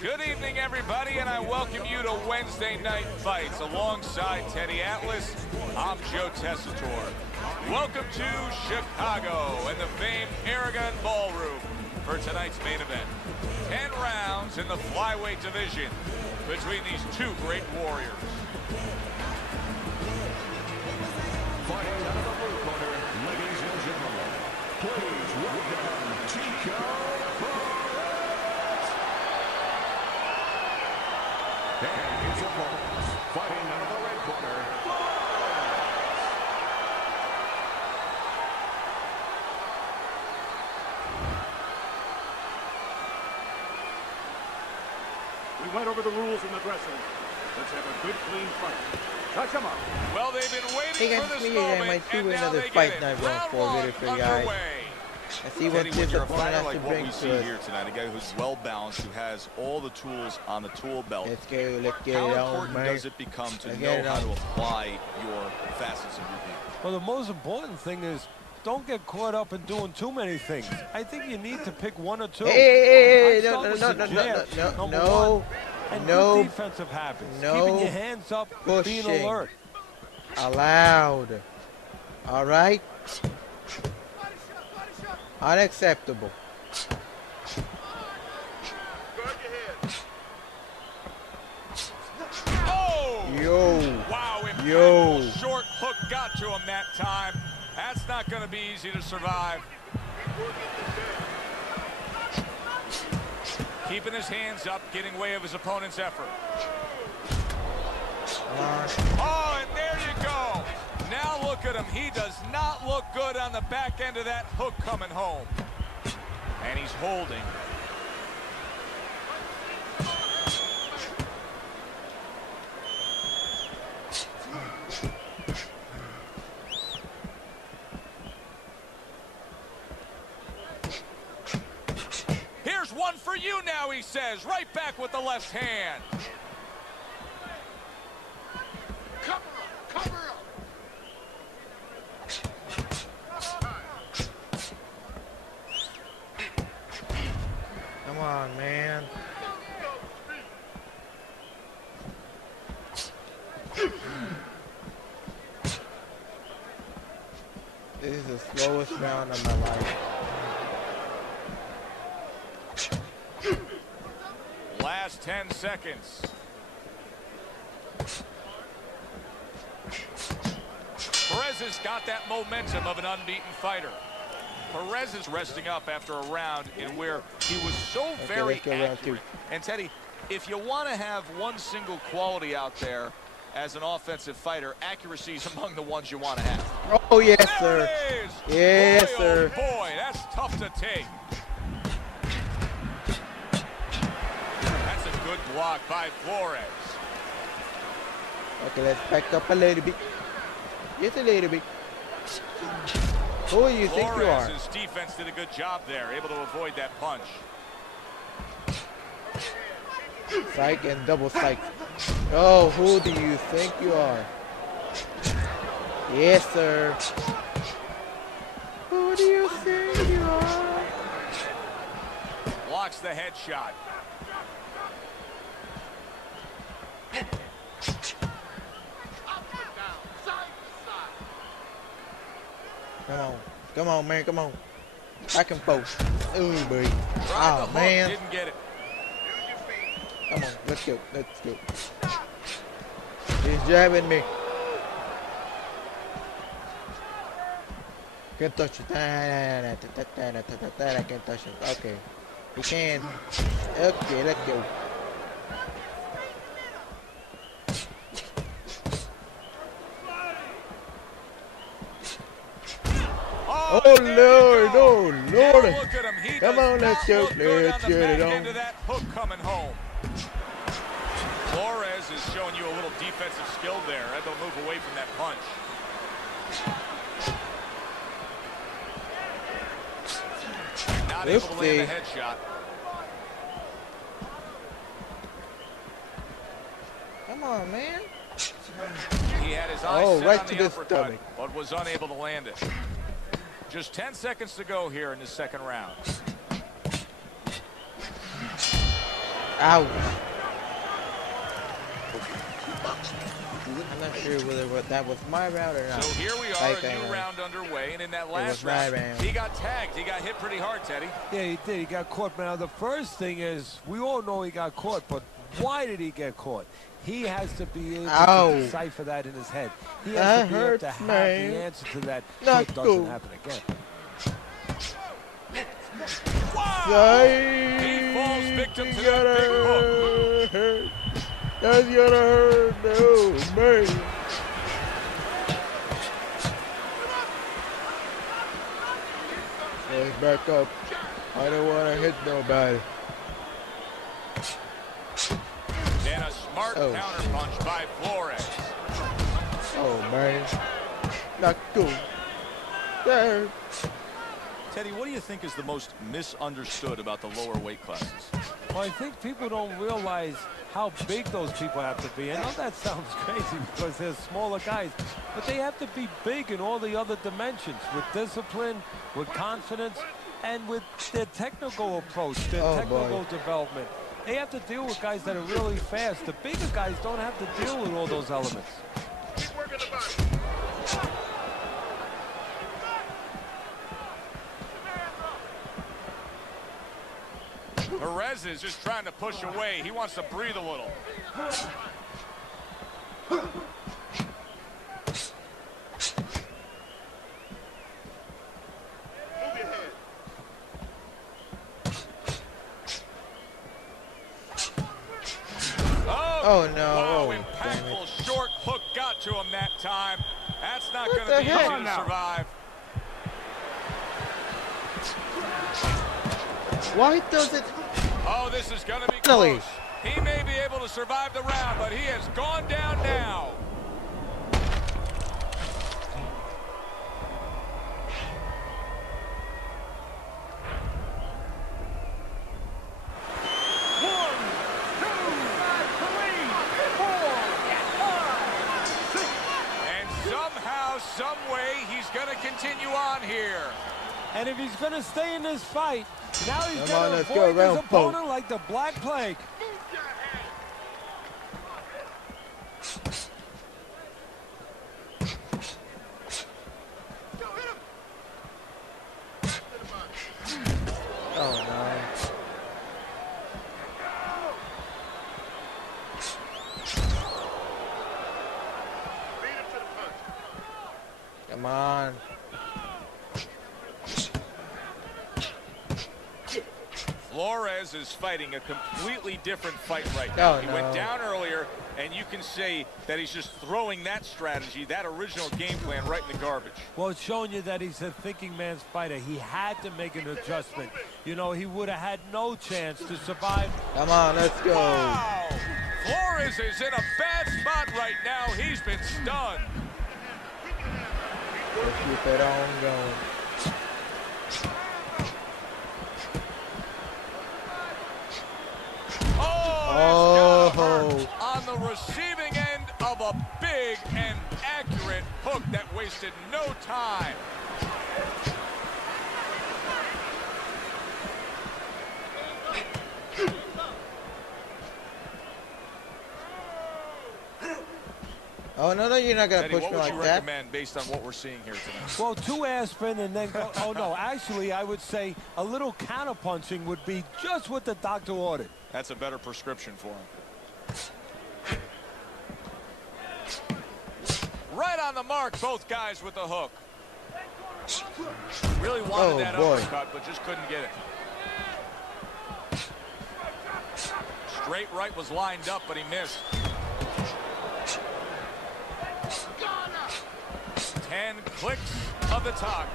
Good evening, everybody, and I welcome you to Wednesday Night Fights. Alongside Teddy Atlas, I'm Joe Tessitore. Welcome to Chicago and the famed Aragon Ballroom for tonight's main event. 10 rounds in the flyweight division between these two great warriors. Fighting out of the blue corner, ladies and gentlemen, please welcome Chico. And his opponents, fighting out of the red corner. We went over the rules in the dressing room. Let's have a good, clean fight. Now, come on. Well, they've been waiting Hey guys, for it's this me, moment, might do and now another they fight get it. night round Round 4 one video for you guys. underway. Let's see what Teddy, this when you're a opponent fighter has to like what bring we to see us. here tonight, a guy who's well balanced, who has all the tools on the tool belt. Let's get it How on, important man. does it become to Let's know get it how on. to apply your facets of your game? Well, the most important thing is don't get caught up in doing too many things. I think you need to pick one or two. Hey, I'd no, start no, with no, the no, jab, no, number no, one, and no, good defensive habits. no Keeping your hands up, being pushing. alert. Allowed. All right. Unacceptable. Oh! Yo. Wow, Yo. impactful short hook got to him that time. That's not going to be easy to survive. Keeping his hands up, getting way of his opponent's effort. Oh, and there you go. Now look at him. He does not look good on the back end of that hook coming home. And he's holding. Here's one for you now, he says. Right back with the left hand. Cover up, cover up. Come on, man. This is the slowest round of my life. Last 10 seconds. Perez has got that momentum of an unbeaten fighter. Perez is resting up after a round in where he was so very let's go round accurate. And Teddy, if you want to have one single quality out there as an offensive fighter, accuracy is among the ones you want to have. Oh, yes, There sir. it is. Yes, Boy, sir. oh boy, that's tough to take. That's a good block by Flores. Okay, let's back up a little bit. Just a little bit. Who do you think you are? Flores' defense did a good job there, able to avoid that punch. Psych and double psych. Oh, who do you think you are? Yes, sir. Who do you think you are? Blocks the headshot. Come on. Come on, man. Come on. Back and forth. Ooh, boy. Tried the Oh, hook, man. didn't get it. Come on. Let's go. Let's go. He's jabbing me. Can't touch it. I can't touch it. Okay. We can. Okay, let's go. Oh, Lord. Oh, Lord. Now look at him. He Come does on, let's not go. look good Let's on the get it back on. end of that hook coming home. Flores is showing you a little defensive skill there. Able to move away from that punch. Not able to land a headshot. Come on, man. He his eyes set right on to the the uppercut, stomach. but was unable to land it. Just 10 seconds to go here in the second round. Ouch. I'm not sure whether that was my round or not. So here we are, a new round underway, and in that last round, he got tagged. He got hit pretty hard, Teddy. Yeah, he did. He got caught. Now, the first thing is, we all know he got caught, but why did he get caught? He has to be able to decipher that in his head. He has to be able to have the answer to that so it doesn't happen again. Wow! He falls victim to that big hook. That's gonna hurt. No, man. Let's back up. I don't want to hit nobody. And a smart counter punch by Flores. Oh, man. Not cool. There. Teddy, what do you think is the most misunderstood about the lower weight classes? Well, I think people don't realize how big those people have to be. I know that sounds crazy because they're smaller guys, but they have to be big in all the other dimensions, with discipline, with confidence, and with their technical approach, their technical development. They have to deal with guys that are really fast. The bigger guys don't have to deal with all those elements. Keep working the body. Perez is just trying to push away. He wants to breathe a little. Oh, no. Wow, impactful short hook got to him that time. That's not going to be easy to survive. Why does it? Oh, this is going to be close. He may be able to survive the round, but he has gone down now. Some way he's going to continue on here. And if he's going to stay in this fight, now he's Come on, going let's to go avoid his around opponent like the Black Plague. Oh, no. Come on. Flores is fighting a completely different fight right now. He went down earlier, and you can say that he's just throwing that strategy, that original game plan, right in the garbage. Well, it's showing you that he's a thinking man's fighter. He had to make an adjustment. You know, he would have had no chance to survive. Come on, let's go. Wow! Flores is in a bad spot right now. He's been stunned. Let's keep it on going. Oh, on the receiving end of a big and accurate hook that wasted no time. Oh, no, you're not going to Teddy, push me like that. what would you recommend based on what we're seeing here tonight? Well, 2 aspirin and then go. Oh, no, actually, I would say a little counterpunching would be just what the doctor ordered. That's a better prescription for him. Right on the mark, both guys with the hook. Really wanted that uppercut, but just couldn't get it. Straight right was lined up, but he missed. 10 clicks of the tongue.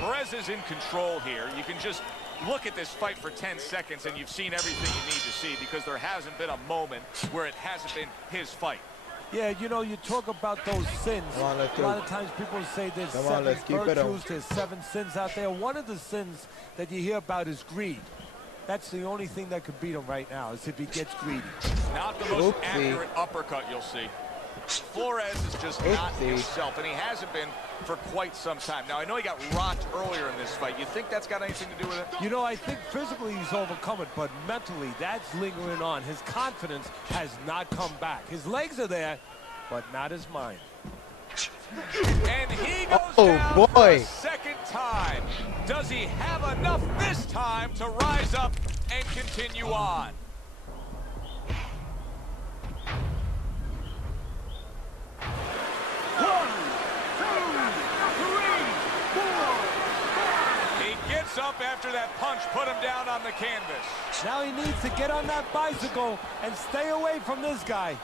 Perez is in control here. You can just look at this fight for 10 seconds and you've seen everything you need to see, because there hasn't been a moment where it hasn't been his fight. Yeah, you know, you talk about those sins. A lot of times people say there's 7 virtues, there's 7 sins out there. One of the sins that you hear about is greed. That's the only thing that could beat him right now, is if he gets greedy. Not the most accurate uppercut you'll see. Flores is just not himself, and he hasn't been for quite some time. Now, I know he got rocked earlier in this fight. You think that's got anything to do with it? You know, I think physically he's overcome it, but mentally that's lingering on. His confidence has not come back. His legs are there, but not his mind. And he goes down boy. for a second time. Does he have enough this time to rise up and continue on? He gets up after that punch, put him down on the canvas. Now he needs to get on that bicycle and stay away from this guy.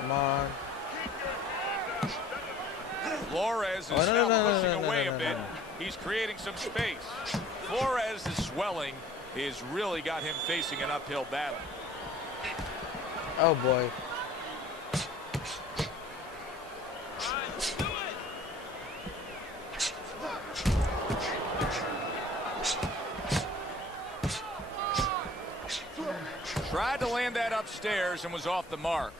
Come on. Flores is now pushing away a bit. He's creating some space. Flores' swelling has really got him facing an uphill battle. Oh boy. Tried to land that upstairs and was off the mark.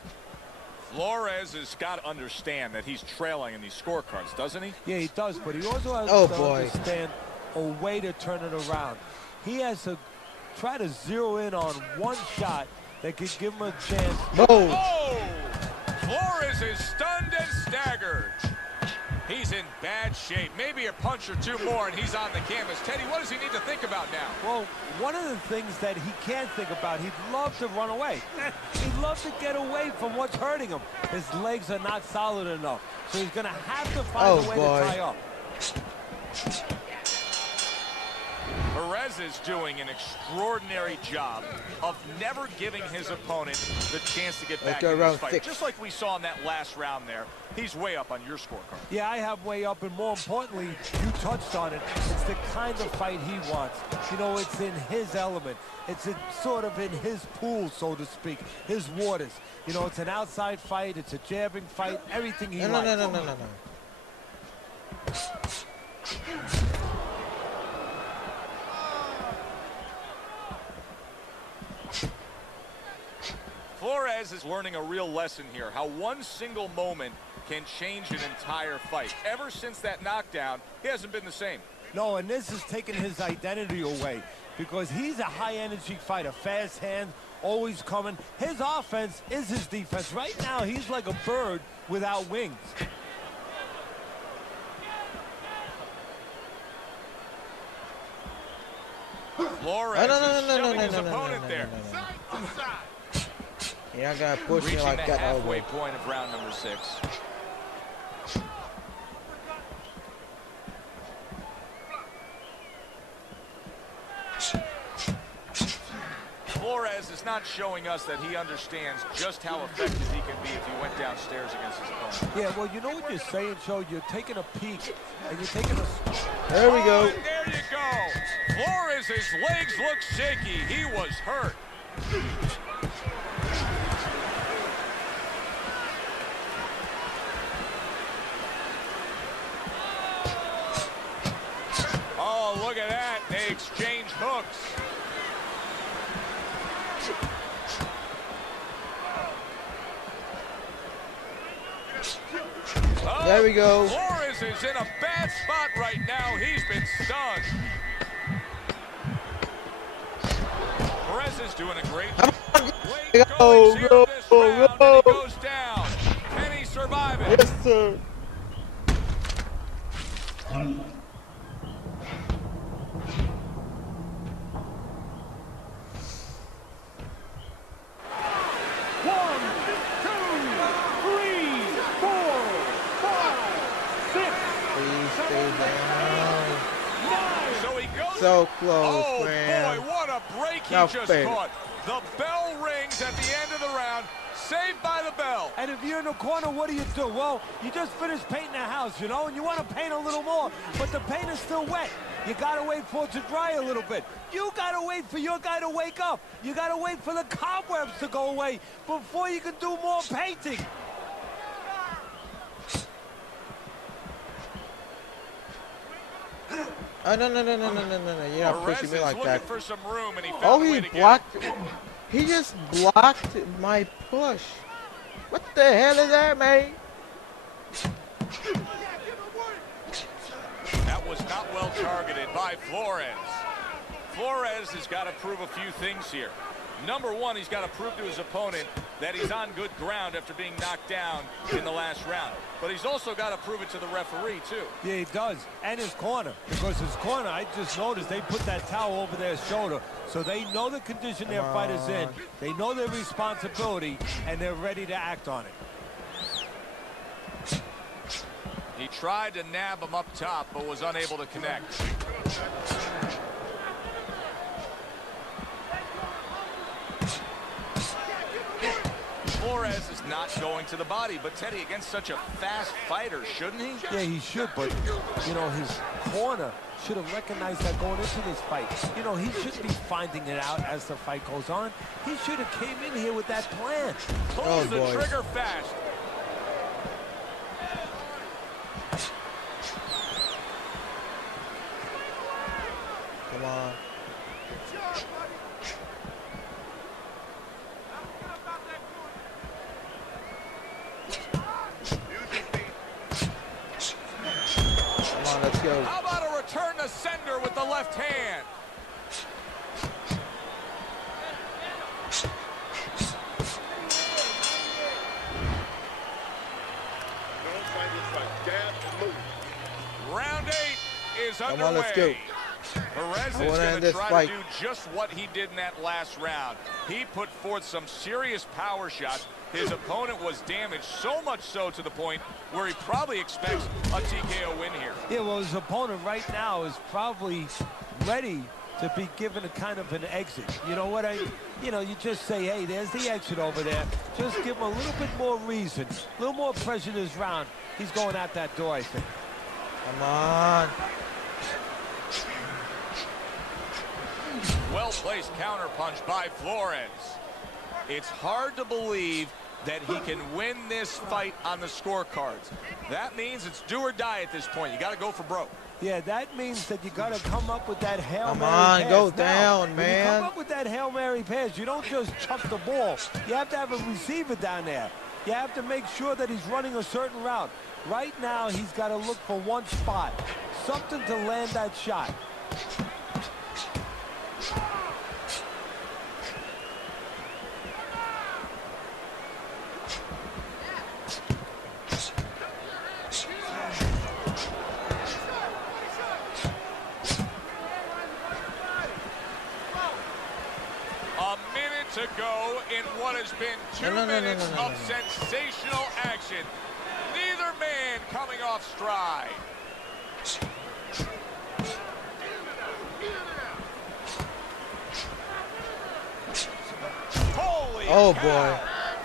Flores has got to understand that he's trailing in these scorecards, doesn't he? Yeah, he does, but he also has to understand a way to turn it around. He has to try to zero in on one shot that could give him a chance. Oh! Flores is stunned and staggered. He's in bad shape. Maybe a punch or two more, and he's on the canvas. Teddy, what does he need to think about now? Well, one of the things that he can think about, he'd love to run away. He'd love to get away from what's hurting him. His legs are not solid enough, so he's going to have to find a way to tie up. Perez is doing an extraordinary job of never giving his opponent the chance to get back in this fight. Just like we saw in that last round there, he's way up on your scorecard. Yeah, I have way up, and more importantly, you touched on it. It's the kind of fight he wants. You know, it's in his element. It's sort of in his pool, so to speak, his waters. You know, it's an outside fight. It's a jabbing fight. Everything he likes. No. Flores is learning a real lesson here, how one single moment can change an entire fight. Ever since that knockdown, he hasn't been the same. No, and this has taken his identity away because he's a high-energy fighter, fast hand, always coming. His offense is his defense. Right now, he's like a bird without wings. Flores is shoving his opponent there. Yeah, I gotta push Reaching me like the that. halfway point of round number 6. Flores is not showing us that he understands just how effective he can be if he went downstairs against his opponent. Yeah, well, you know what you're saying, Joe? You're taking a peek, and you're taking a... There we go. And there you go. Flores' legs look shaky. He was hurt. Oh, look at that. They exchange hooks. Oh, there we go. Flores is in a bad spot right now. He's been stunned. Perez is doing a great job. Late goings here this round, and he goes down. Can he survive it? Yes, sir. So close, man. Oh, boy, what a break he just caught. The bell rings at the end of the round. Saved by the bell. And if you're in the corner, what do? Well, you just finished painting the house, you know, and you want to paint a little more, but the paint is still wet. You got to wait for it to dry a little bit. You got to wait for your guy to wake up. You got to wait for the cobwebs to go away before you can do more painting. Oh, no. You're not Perez pushing me is like looking that. for some room, and he found Oh, a way he to blocked. He just blocked my push. What the hell is that, man? That was not well targeted by Flores. Flores has got to prove a few things here. Number one, he's got to prove to his opponent that he's on good ground after being knocked down in the last round. But he's also got to prove it to the referee, too. Yeah, he does. And his corner. Because his corner, I just noticed they put that towel over their shoulder. So they know the condition their fighter's in. They know their responsibility, and they're ready to act on it. He tried to nab him up top, but was unable to connect. Flores is not going to the body, but Teddy, against such a fast fighter, shouldn't he? Yeah, he should, but, you know, his corner should have recognized that going into this fight. You know, he shouldn't be finding it out as the fight goes on. He should have came in here with that plan. Pulls the trigger fast. Come on. Come on, let's go. How about a return to sender with the left hand? Round 8 is underway. Come on, let's go. Perez is going to try to do just what he did in that last round. He put forth some serious power shots. His opponent was damaged, so much so to the point where he probably expects a TKO win here. Yeah, well, his opponent right now is probably ready to be given a kind of an exit. You know what you just say, hey, there's the exit over there. Just give him a little bit more reason, a little more pressure this round. He's going out that door, I think. Come on. Well-placed counterpunch by Flores. It's hard to believe that he can win this fight on the scorecards. That means it's do or die at this point. You got to go for broke. Yeah, that means that you got to come up with that Hail Mary pass. Come on, go down, when man. you come up with that Hail Mary pass, you don't just chuck the ball. You have to have a receiver down there. You have to make sure that he's running a certain route. Right now, he's got to look for one spot, something to land that shot. To go in what has been 2 minutes of sensational action. Neither man coming off stride. Holy cow. Boy.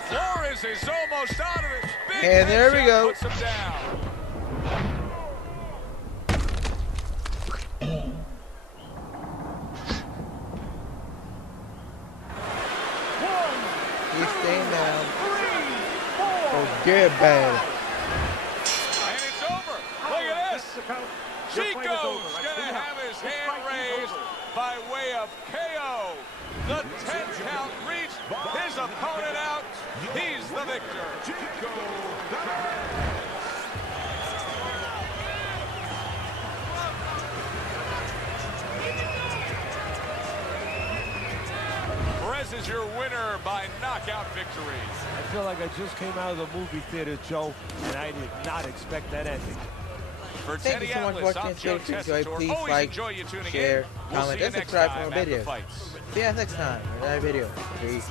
Flores is almost out of it. Big and there we go. Puts him down. He's staying down. Oh, good bad. And it's over. Look at this. Chico's going to have his hand raised by way of KO. The 10 count reached. His opponent out. He's the victor. Perez is your winner by knockout victory. I feel like I just came out of the movie theater, Joe, and I did not expect that ending. For Thank Teddy you so much Atlas, for I'm watching Joe this video. Tessitore. Please Always like, enjoy you tuning share, in. We'll comment, see you and next subscribe time for more at the videos. fights. See you guys next time in another video. Peace.